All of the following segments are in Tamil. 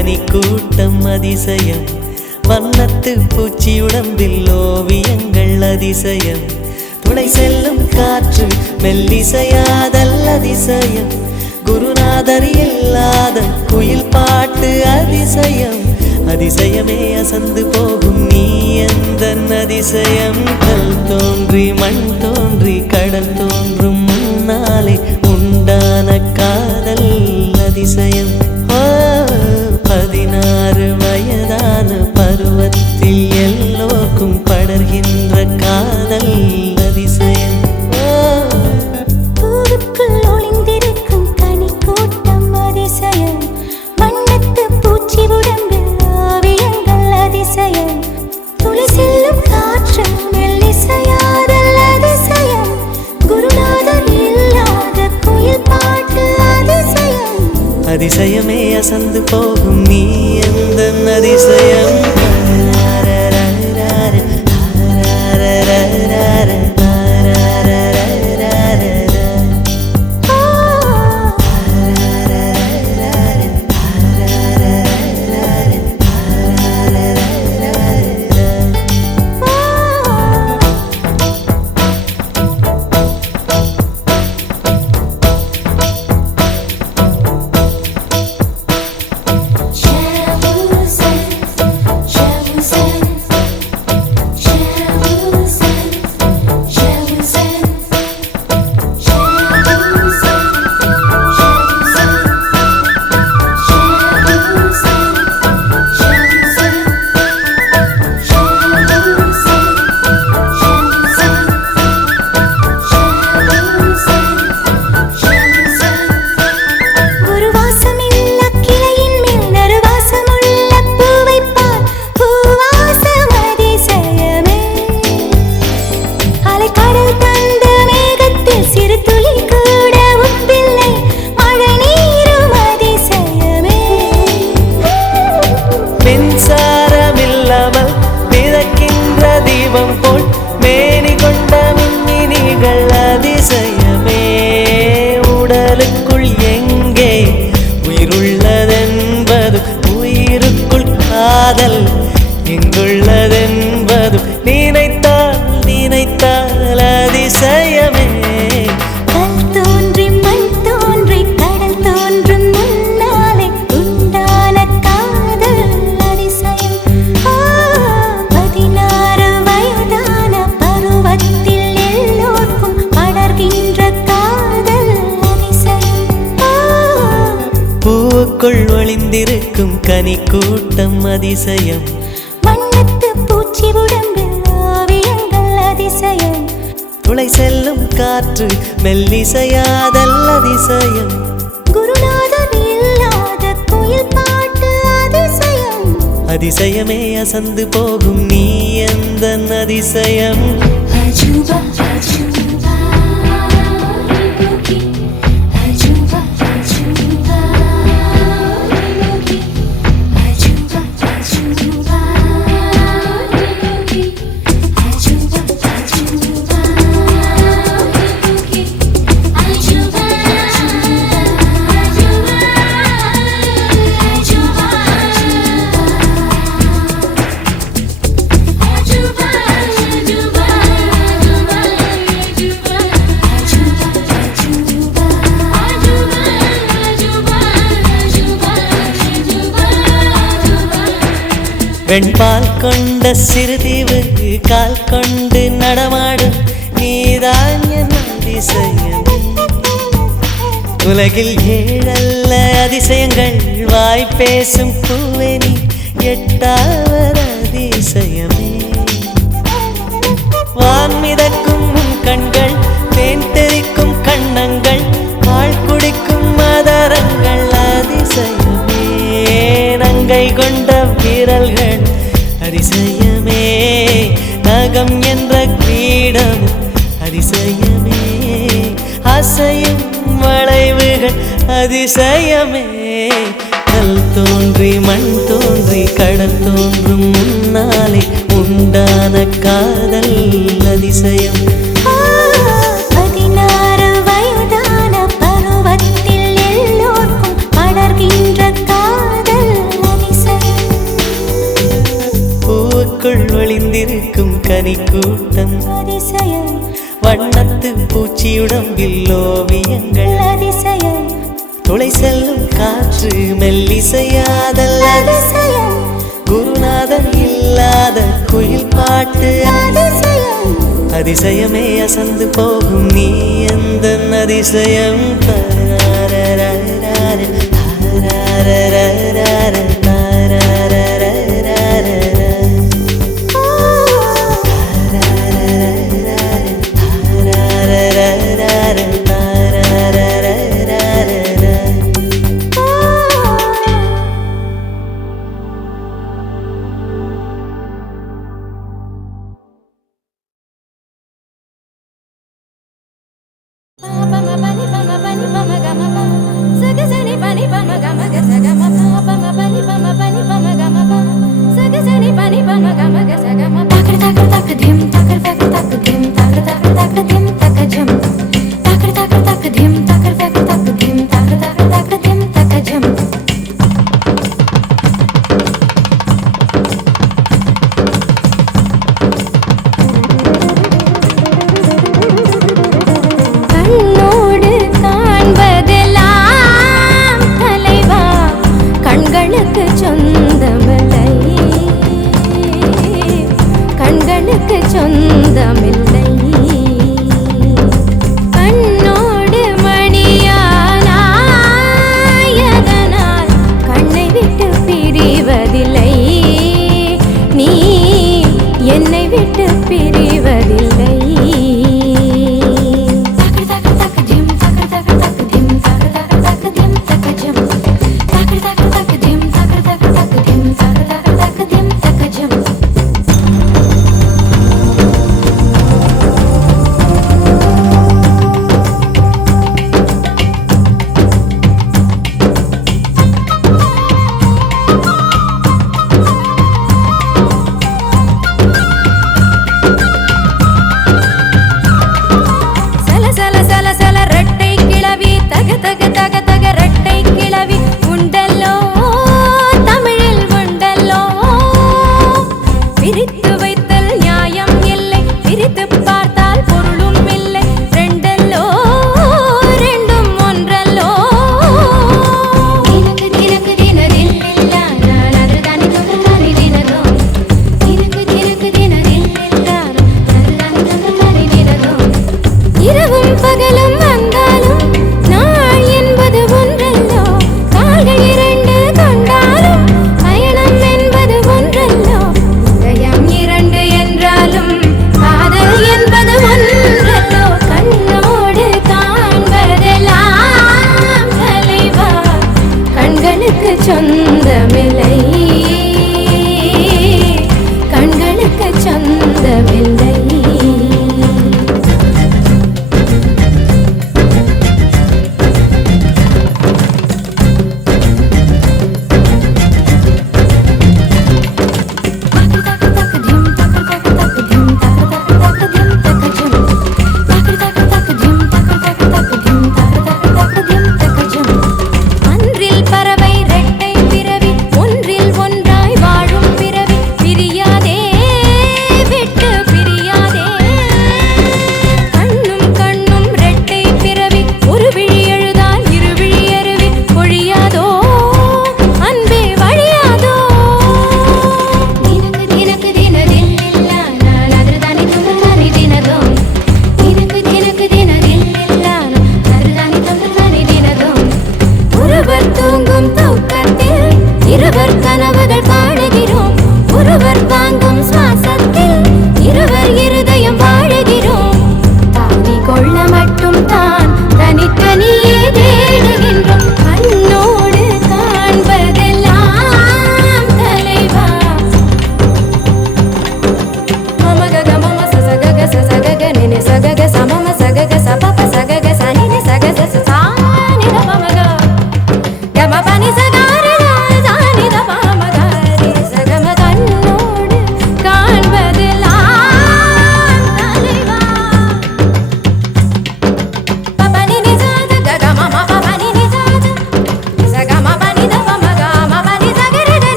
கனி கூட்டம் அதிசயம் வண்ணத்து பூச்சி உடம்பில் ஓவியங்கள் அதிசயம் துளை செல்லும் காற்று மெல்லிசையாதல் அதிசயம் குருநாதர் இல்லாத குயில் பாட்டு அதிசயம் அதிசயமே அசந்து போகும் நீ எந்தன் அதிசயம் கல் தோன்றி மண் தோன்றி கடல் தோன்றும் முன்னாலே உண்டான காதல் அதிசயம் 16 வயதான பருவத்தில் எல்லோருக்கும் படர்கின்ற காதல் அதிசயம் பூவுக்குள் ஒளிந்திருக்கும் கனி கூட்டம் அதிசயம் வண்ணத்து பூச்சி உடம்பில் ஓவியங்கள் அதிசயம் துளி செல்லும் காற்று மெல்லிசையாதல் அதிசயம் குருநாதர் இல்லாத குயில் பாட்டு அதிசயம் அதிசயமே அசந்து போகும் நீ எந்தன் அதிசயம் உடலுக்குள் எங்கே உயிருள்ளதென்பது உயிருக்குள் காதல் எங்குள்ளதென்பது நினைத்தால் நினைத்தால் அதிசயமே கல் தோன்றி மண் தோன்றி கடல் தோன்றும் முன்னாலே உண்டான காதல் அதிசயம் 16 வயதான பருவத்தில் எல்லோருக்கும் படர்கின்ற காதல் அதிசயம் பூவுக்குள் ஒளிந்திருக்கும் கனி கூட்டம் அதிசயம் வண்ணத்து பூச்சி உடம்பில் ஓவியங்கள் அதிசயம் துளை செல்லும் காற்று மெல்லிசையாதல் அதிசயம் குருநாதர் இல்லாத குயில் பாட்டு அதிசயம் அதிசயமே அசந்து போகும் நீ எந்தன் அதிசயம் அஜூபா அஜூபா அஜூபா அஜூபா வெண்பால் கொண்ட சிறுதீவு கால் கொண்டு நடமாடும் நீதான் என் அதிசயம் உலகில் 7 அதிசயங்கள் வாய் பேசும் பூவே நீ 8வது அதிசயமே வான் மிதக்கும் உன் கண்கள் தேன் தெறிக்கும் கண்ணங்கள் பால் குடிக்கும் மதரங்கள் அதிசயமே நங்கை கொண்ட விரல்கள் அதிசயமே நகம் என்ற கிரீடம் அதிசயமே அசையும் வளைவுகள் அதிசயமே கல் தோன்றி மண் தோன்றி கடல் தோன்றும் முன்னாலே உண்டான காதல் அதிசயம் 16 வயதான பருவத்தில் எல்லோருக்கும் படர்கின்ற காதல் தனி கூட்டம் அதிசயம் வண்ணத்து பூச்சியுடம்பில் ஓவியங்கள் அதிசயம் துளை செல்லும் காற்று மெல்லிசையாதல் அதிசயம் குருநாதன் இல்லாத குயில் பாட்டு அதிசயம் அதிசயமே அசந்து போகும் நீ எந்த அதிசயம்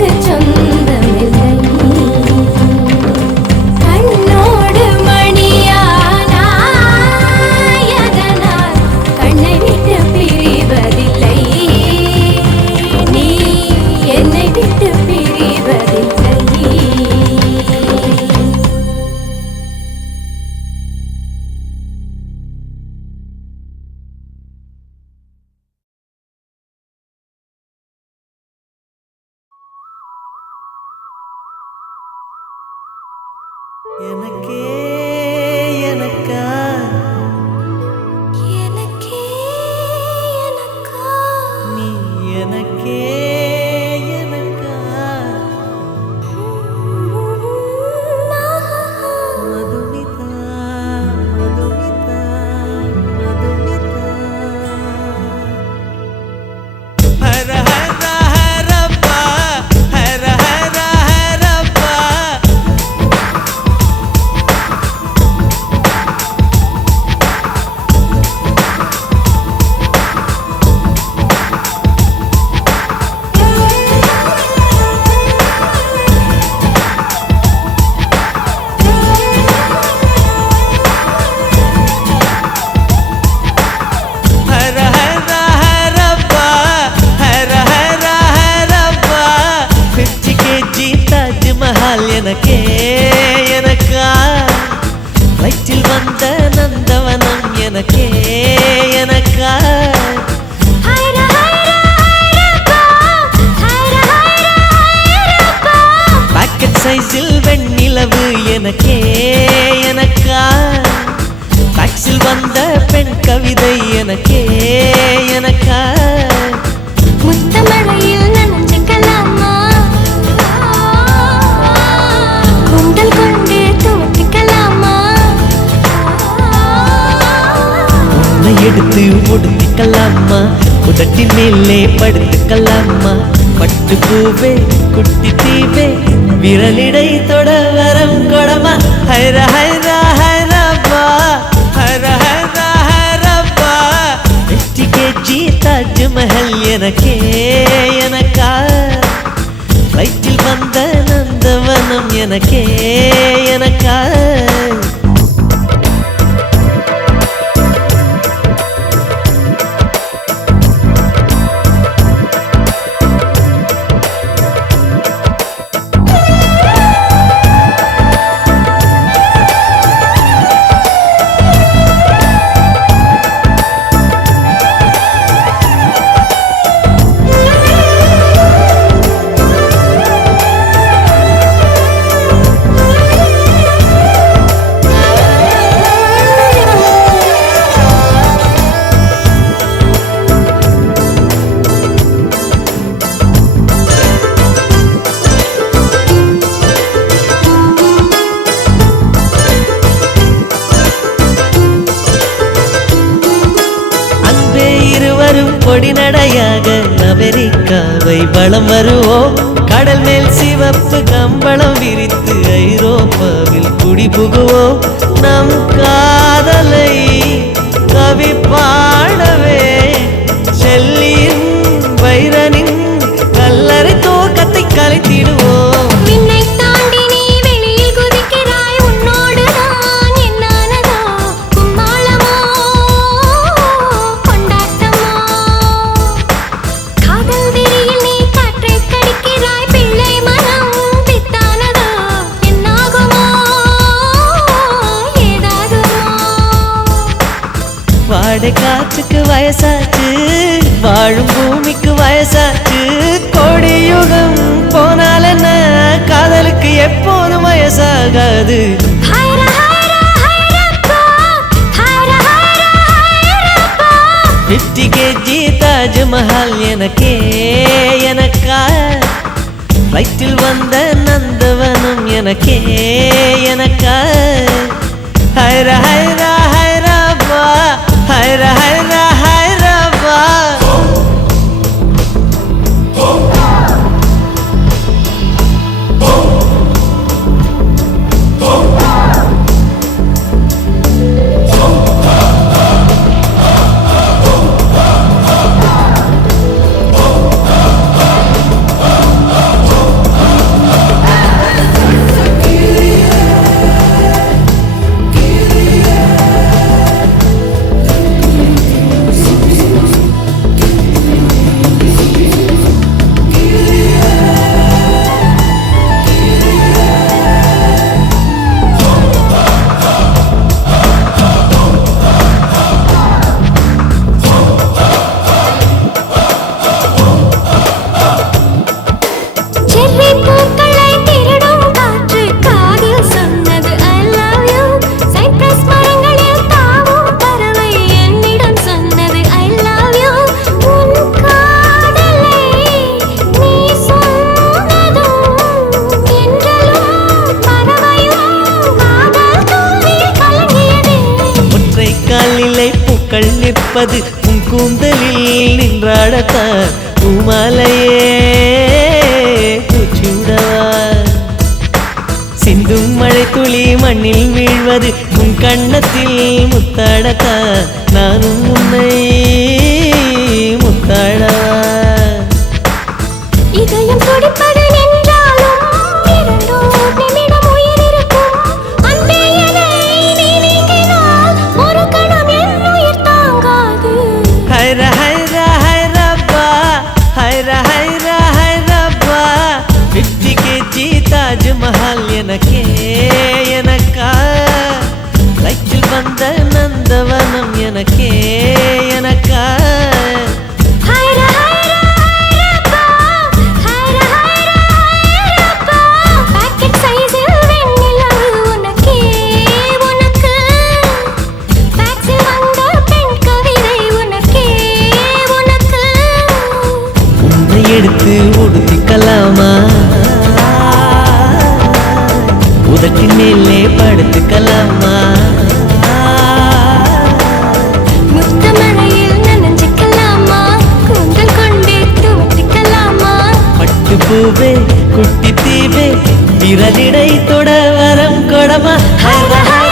எனக்கு சொந்தமில்லை. கண்ணோடு மணியானாய், அதனால் கண்ணை விட்டு பிரிவதில்லை. நீ என்னை விட்டு பிரிவதில்லை. எனக்கே எனக்கா எனக்கே எனக்கா நீ எனக்கே எனக்கா மதுமிதா மதுமிதா மதுமிதா ஹர ஹர ஹரப்பா ஹர ஹர ஹரப்பா ஹர ஹர ஹரப்பா ஹர ஹர ஹரப்பா 50 kg தாஜ்மஹால் எனக்கே எனக்கா வயிற்றில் வந்த நந்தவனம் எனக்கே எனக்கா ஹைர ஹைர ஹைரப்பா ஹைர ஹைர ஹைரப்பா பாக்கெட் சைஸில் வெண்ணிலவு எனக்கே எனக்கா டாக்ஸில் வந்த பெண் கவிதை எனக்கே எனக்கா முத்தமழையில் நனைஞ்சுக்கலாமா, குண்டல் கொண்டு துவட்டிக்கலாமா, உன்னை எடுத்து ஒடுக்கிக்கலாமா உதட்டின் மேலே படுத்துக்கலாமா பட்டு பூவே குட்டி தீவே விரலிடை தொட வரம் கொடமா ஹைர ஹைர ஹைரப்பா ஹர ஹர ஹரப்பா 50 kg தாஜ்மஹல் எனக்கே எனக்கா வயிற்றில் வந்த நந்தவனம் எனக்கே எனக்கா பொடி நடையாக அமெரிக்காவை வலம் வருவோம் கடல் மேல் சிவப்பு கம்பளம் விரித்து ஐரோப்பாவில் குடிபுகுவோம் நம் காதலை கவி பாடவே செல்லியின் வைரனின் கல்லறை தோக்கத்தை கலைத்திடுவோம் விண்ணை தாண்டி நீ வெளியில் குதிக்கிறாய், உன்னோடு நான் என்னானதோ கும்மாளமோ கொண்டாட்டமோ, காதல் வெறியில் நீ காற்றை கடிக்கிறாய், பிள்ளை மனம் பித்தானதோ என்னாகுமோ ஏதாகுமோ. வாடை காற்றுக்கு வயசாச்சு வாழும் பூமிக்கு வயசாச்சு கோடியுகம் போனால் என்ன காதலுக்கு எப்போதும் வயசாகாது ஹைர ஹைர ஹைரப்பா ஹைர ஹைர ஹைரப்பா 50 kg தாஜ்மஹால் எனக்கே எனக்கா வயிற்றில் வந்த நந்தவனம் எனக்கே எனக்கா ஹைர ஹைர ஹைரப்பா ஹைர ஹைர ஹைரப்பா கொடுப்பது உன் கூந்தலில் நின்றாடத்தான் பூமாலையே பூச்சூடவா சிந்தும் மழை துளி மண்ணில் வீழ்வது உன் கண்ணத்தில் முத்தாடத்தான் நானும் உன்னை முத்தாடவா இதயம் துடிப்பது நின்றாலும் இரண்டோர் நிமிடம் உயிர் இருக்கும். அன்பே என்னை நீ நீங்கினால் ஒரு கணம் என் உயிர் தாங்காது. ஹைர ஹைர ஹைரப்பா ஹைர ஹைர ஹைரப்பா 50 kg தாஜ்மஹால் எனக்கே எனக்கா லைட்டில் வந்த நந்தவனம் எனக்கே எனக்கா ஹைர ஹைர ஹைரப்பா, ஹைர ஹைர ஹைரப்பா. பாக்கெட் சைஸில் வெண்ணிலவு உனக்கே உனக்கு. பேக்ஸில் வந்த பெண் கவிதை உனக்கே உனக்கு. உன்னை எடுத்து உடுத்திக்கலாமா உதட்டின் மேலே படுத்துக்கலாமா முத்தமழையில் நனைஞ்சுக்கலாமா கூந்தல் கொண்டே துவட்டிக்கலாமா பட்டு பூவே குட்டி தீவே விரலிடை தொட வரம் கொடமா ஹைர ஹைர